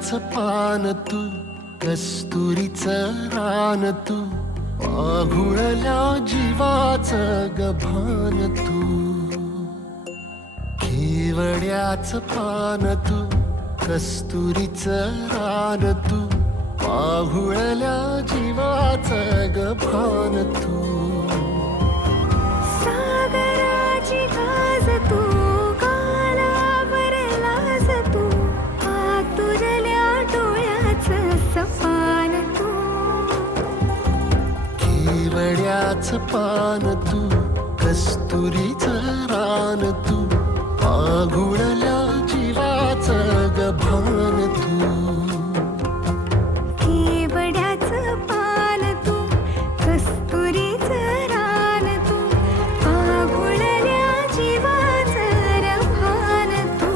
केवड्याचं पान तू, कस्तुरीचं रान तू, पाघुळल्या जीवाचं गभान तू. केवड्याचं पान तू, कस्तुरीचं रान तू, पाघुळल्या जीवाचं गभान तू. सागराची गाज तू, कालावरलाज तू, आतुरल्या डोळ्याचं सपान तू. केवड्याचं पान तू, कस्तुरीचं रान तू, पाघुळल्या जीवाचं गभान तू. केवड्याचं पान तू, कस्तुरीचं रान तू, पाघुळल्या जीवाचं रभान तू.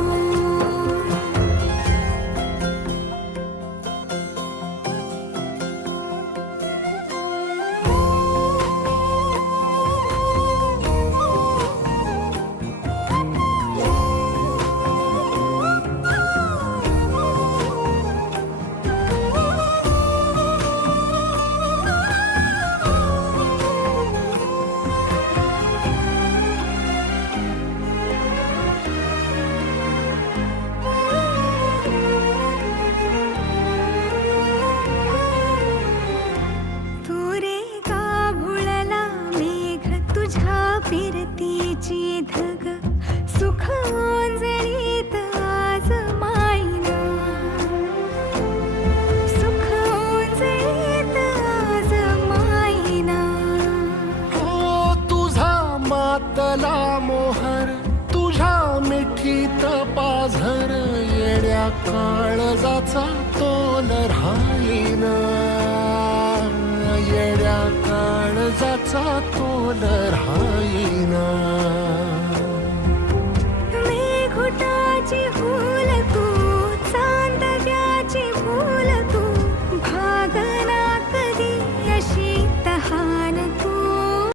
फिरतीची धग सुख ओंजळीत आज मायना, सुख ओंजळीत आज मायना. हो तुझा मातला मोहर, तुझ्या मिठीत पाझर, येड्या काळजाचा तोल राहीना, येड्या काळजाचा तोल राहीना.